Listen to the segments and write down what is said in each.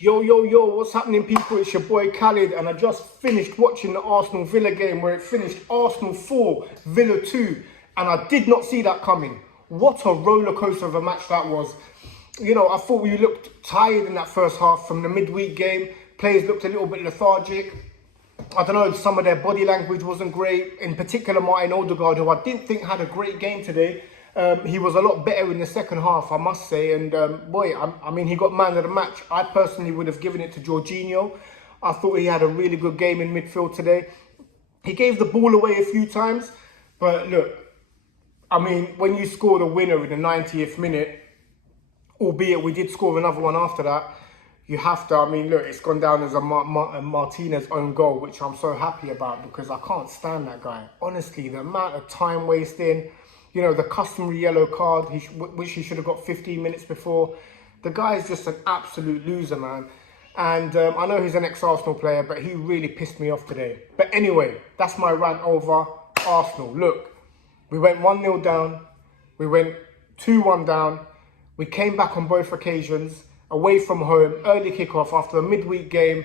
Yo, yo, yo, what's happening, people? It's your boy Khalid, and I just finished watching the Arsenal Villa game where it finished Arsenal 4, Villa 2, and I did not see that coming. What a roller coaster of a match that was. You know, I thought we looked tired in that first half from the midweek game. Players looked a little bit lethargic. I don't know, some of their body language wasn't great. In particular, Martin Odegaard, who I didn't think had a great game today. He was a lot better in the second half, I must say. And boy, I mean, he got man of the match. I personally would have given it to Jorginho. I thought he had a really good game in midfield today. He gave the ball away a few times. But look, I mean, when you score the winner in the 90th minute, albeit we did score another one after that, you have to, I mean, look, it's gone down as a Martinez own goal, which I'm so happy about because I can't stand that guy. Honestly, the amount of time wasting, you know, the customary yellow card, which he should have got 15 minutes before. The guy is just an absolute loser, man. And I know he's an ex-Arsenal player, but he really pissed me off today. But anyway, that's my rant over Arsenal. Look, we went 1-0 down. We went 2-1 down. We came back on both occasions. Away from home, early kickoff after a midweek game.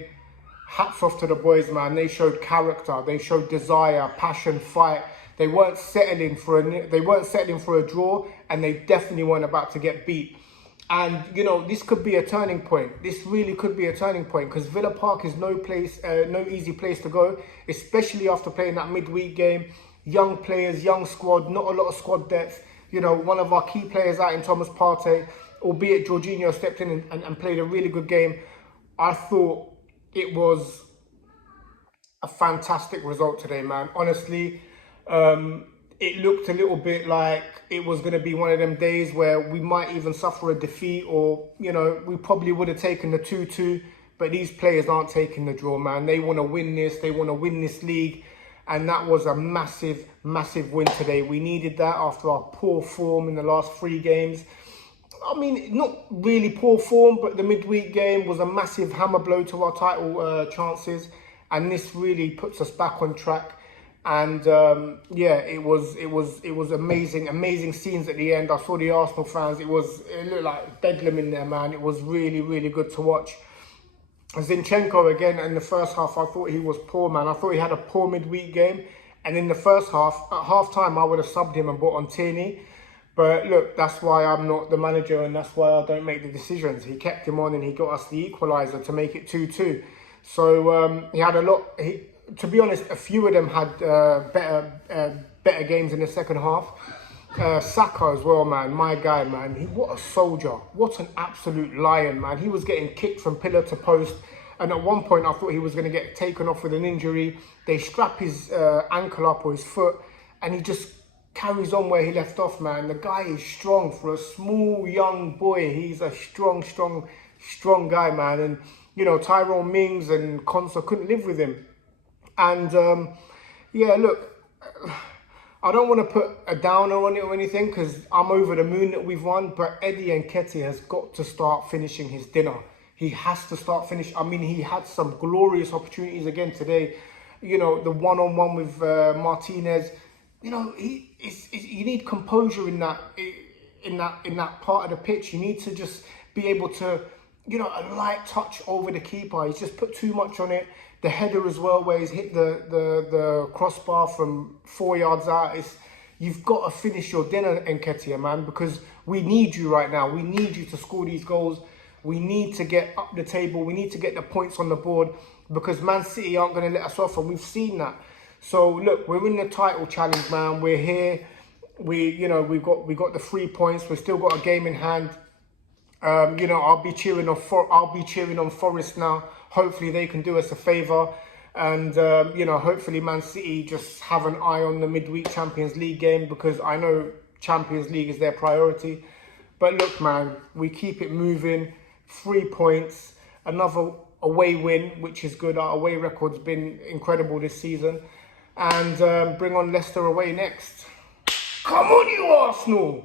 Hats off to the boys, man. They showed character, they showed desire, passion, fight. They weren't settling for a draw, and they definitely weren't about to get beat. And you know, this could be a turning point. This really could be a turning point because Villa Park is no easy place to go, especially after playing that midweek game. Young players, young squad, not a lot of squad depth. You know, one of our key players out in Thomas Partey, albeit Jorginho stepped in and played a really good game. I thought it was a fantastic result today, man. Honestly, it looked a little bit like it was going to be one of them days where we might even suffer a defeat, or, you know, we probably would have taken the 2-2. But these players aren't taking the draw, man. They want to win this. They want to win this league. And that was a massive, massive win today. We needed that after our poor form in the last 3 games. I mean, not really poor form, but the midweek game was a massive hammer blow to our title chances, and this really puts us back on track. And yeah, it was amazing scenes at the end. I saw the Arsenal fans. It looked like bedlam in there, man. It was really, really good to watch. Zinchenko again in the first half, I thought he was poor, man. I thought he had a poor midweek game, and in the first half, at half time, I would have subbed him and brought on Tierney. But look, that's why I'm not the manager, and that's why I don't make the decisions. He kept him on and he got us the equaliser to make it 2-2. So he had a lot. To be honest, a few of them had better games in the second half. Saka as well, man. My guy, man. What a soldier. What an absolute lion, man. He was getting kicked from pillar to post. And at one point, I thought he was going to get taken off with an injury. They strap his ankle up or his foot, and he just carries on where he left off, man. The guy is strong for a small young boy. He's a strong guy, man. And you know, Tyrone Mings and Konsa couldn't live with him. And yeah, look, I don't want to put a downer on it or anything because I'm over the moon that we've won. But Eddie Nketiah has got to start finishing his dinner. He has to start finishing. I mean, he had some glorious opportunities again today. You know, the one-on-one with Martinez. You know, you need composure in that part of the pitch. You need to just be able to, you know, a light touch over the keeper. He's just put too much on it. The header as well, where he's hit the crossbar from 4 yards out. You've got to finish your dinner, Nketiah, man, because we need you right now. We need you to score these goals. We need to get up the table. We need to get the points on the board because Man City aren't going to let us off, and we've seen that. So look, we're in the title challenge, man. We're here. We've got the 3 points. We've still got a game in hand. You know, I'll be cheering on Forest now. Hopefully they can do us a favour, and you know, hopefully Man City just have an eye on the midweek Champions League game because I know Champions League is their priority. But look, man, we keep it moving. 3 points, another away win, which is good. Our away record's been incredible this season. And bring on Leicester away next. Come on, you Arsenal!